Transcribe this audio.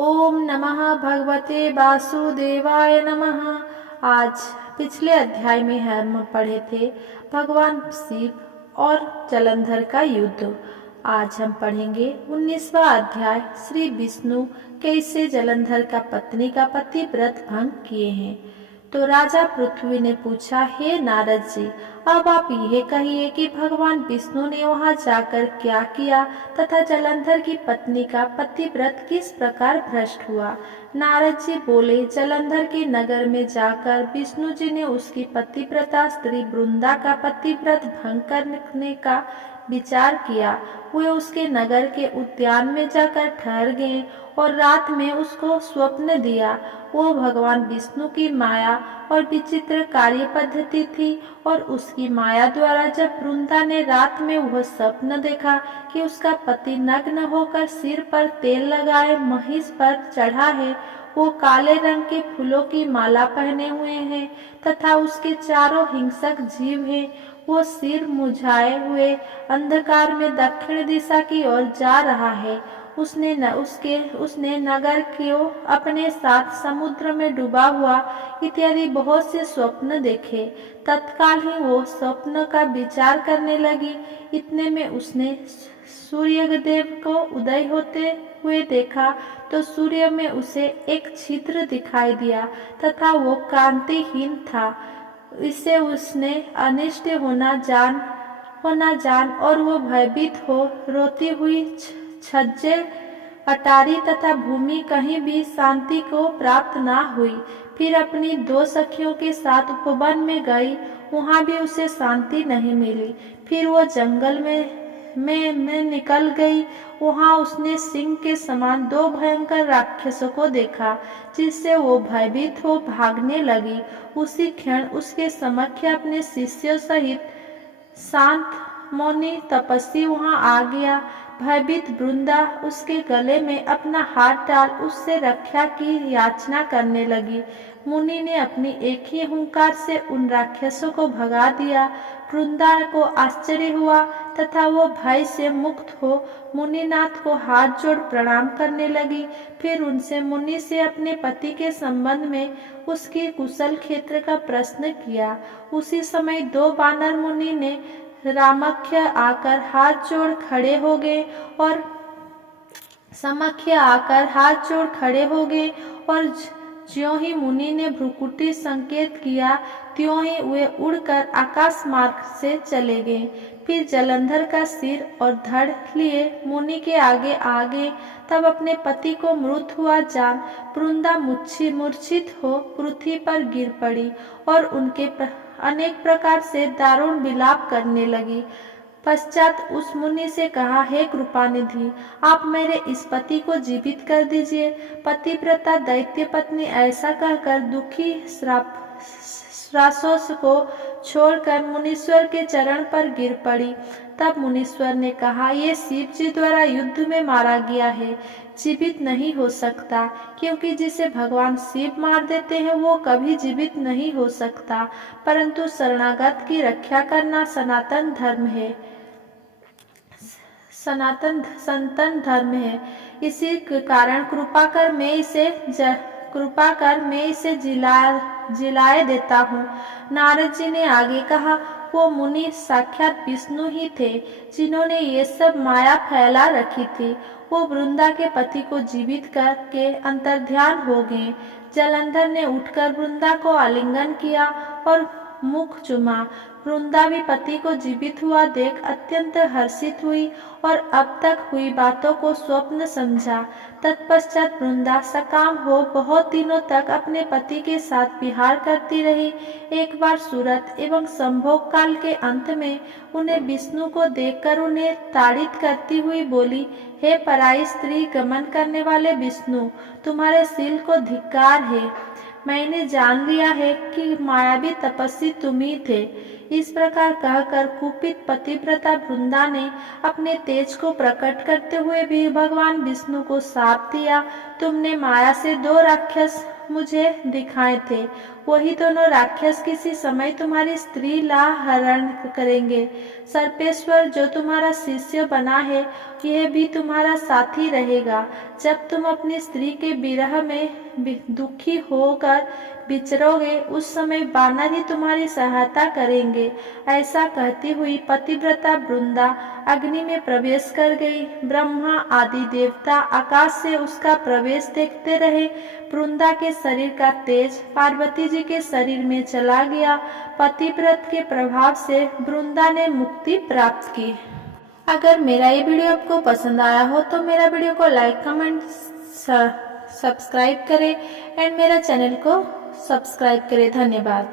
ओम नमः भगवते वासुदेवाय नमः। आज पिछले अध्याय में हम पढ़े थे भगवान शिव और जलंधर का युद्ध। आज हम पढ़ेंगे 19वां अध्याय, श्री विष्णु कैसे जलंधर का पत्नी का पतिव्रत भंग किए हैं। तो राजा पृथ्वी ने पूछा, हे नारद जी, अब आप यह कहिए कि भगवान विष्णु ने वहां जाकर क्या किया तथा जलंधर की पत्नी का पतिव्रत किस प्रकार भ्रष्ट हुआ। नारद जी बोले, जलंधर के नगर में जाकर विष्णु जी ने उसकी पतिव्रता स्त्री वृंदा का पतिव्रत भंग करने का विचार किया। वे उसके नगर के उद्यान में जाकर ठहर गए और रात में उसको स्वप्न दिया। वो भगवान विष्णु की माया और विचित्र कार्य पद्धति थी और उसकी माया द्वारा जब वृंदा ने रात में वह स्वप्न देखा कि उसका पति नग्न होकर सिर पर तेल लगाए महिष पर चढ़ा है, वो काले रंग के फूलों की माला पहने हुए है तथा उसके चारों हिंसक जीव हैं, वो सिर मुझाए हुए अंधकार में दक्षिण दिशा की ओर जा रहा है। उसने नगर को अपने साथ समुद्र में डूबा हुआ इत्यादि बहुत से स्वप्न देखे। तत्काल ही वो स्वप्न का विचार करने लगी। इतने में उसने सूर्यदेव को उदय होते हुए देखा तो सूर्य में उसे एक छिद्र दिखाई दिया तथा वो कांतिहीन था। इससे उसने अनिष्ट होना जान और वो भयभीत हो रोती हुई छज्जे अटारी तथा भूमि कहीं भी शांति को प्राप्त ना हुई। फिर अपनी दो सखियों के साथ उपवन में गई, वहां भी उसे शांति नहीं मिली। फिर वो जंगल में निकल गई। वहां उसने सिंह के समान दो भयंकर राक्षसों को देखा, जिससे वो भयभीत हो भागने लगी। उसी क्षण उसके समक्ष अपने शिष्यों सहित शांत मौनी तपस्वी वहां आ गया। भयभीत वृंदा उसके गले में अपना हाथ डाल उससे रक्षा की याचना करने लगी। मुनि ने अपनी एक ही हुंकार से उन राक्षसों को भगा दिया। वृंदा को आश्चर्य हुआ तथा वो भय से मुक्त हो मुनिनाथ को हाथ जोड़ प्रणाम करने लगी। फिर उनसे मुनि से अपने पति के संबंध में उसके कुशल क्षेत्र का प्रश्न किया। उसी समय दो बानर मुनि ने रामख्य आकर हाथ जोड़ खड़े हो गए और ज्यों ही मुनि ने भ्रुकुटी संकेत किया, त्यों ही वे उड़कर आकाश मार्ग से चले गए। फिर जलंधर का सिर और धड़ लिए मुनि के आगे आ गए। तब अपने पति को मृत हुआ जान वृंदा मूर्छित हो पृथ्वी पर गिर पड़ी और उनके अनेक प्रकार से दारुण विलाप करने लगी। पश्चात उस मुनि से कहा, हे कृपानिधि, आप मेरे इस पति को जीवित कर दीजिए। पतिव्रता दैत्य पत्नी ऐसा कहकर दुखी श्रासोस को छोड़कर मुनीश्वर के चरण पर गिर पड़ी। तब मुनीश्वर ने कहा, ये शिव जी द्वारा युद्ध में मारा गया है, जीवित नहीं हो सकता, क्योंकि जिसे भगवान शिव मार देते हैं वो कभी जीवित नहीं हो सकता। परंतु शरणागत की रक्षा करना सनातन धर्म है। इसी कारण कृपा कर मैं इसे जिलाए देता हूँ। नारद जी ने आगे कहा, वो मुनि साक्षात विष्णु ही थे, जिन्होंने ये सब माया फैला रखी थी। वो वृंदा के पति को जीवित करके अंतर्ध्यान हो गए। जलंधर ने उठकर वृंदा को आलिंगन किया और मुख चूमा। वृंदा भी पति को जीवित हुआ देख अत्यंत हर्षित हुई और अब तक हुई बातों को स्वप्न समझा। तत्पश्चात वृंदा सकाम हो बहुत दिनों तक अपने पति के साथ विहार करती रही। एक बार सूरत एवं संभोग काल के अंत में उन्हें विष्णु को देखकर उन्हें ताड़ित करती हुई बोली, हे पराई स्त्री गमन करने वाले विष्णु, तुम्हारे शील को धिक्कार है। मैंने जान लिया है कि मायावी तपस्वी तुम ही थे। इस प्रकार कहकर कुपित पतिव्रता वृंदा ने अपने तेज को प्रकट करते हुए भी भगवान विष्णु को शाप दिया, तुमने माया से दो राक्षस मुझे दिखाए थे, वही दोनों राक्षस किसी समय तुम्हारी स्त्री ला हरण करेंगे। सर्पेश्वर जो तुम्हारा शिष्य बना है यह भी तुम्हारा साथी रहेगा। जब तुम अपनी स्त्री के विरह में दुखी होकर विचरोगे, उस समय वानर ही तुम्हारी सहायता करेंगे। ऐसा कहती हुई पतिव्रता वृंदा अग्नि में प्रवेश कर गई। ब्रह्मा आदि देवता आकाश से उसका प्रवेश देखते रहे। वृंदा के शरीर का तेज पार्वती जी के शरीर में चला गया। पतिव्रत के प्रभाव से वृंदा ने मुक्ति प्राप्त की। अगर मेरा ये वीडियो आपको पसंद आया हो तो मेरा वीडियो को लाइक, कमेंट, सब्सक्राइब करें एंड मेरा चैनल को सब्सक्राइब करें। धन्यवाद।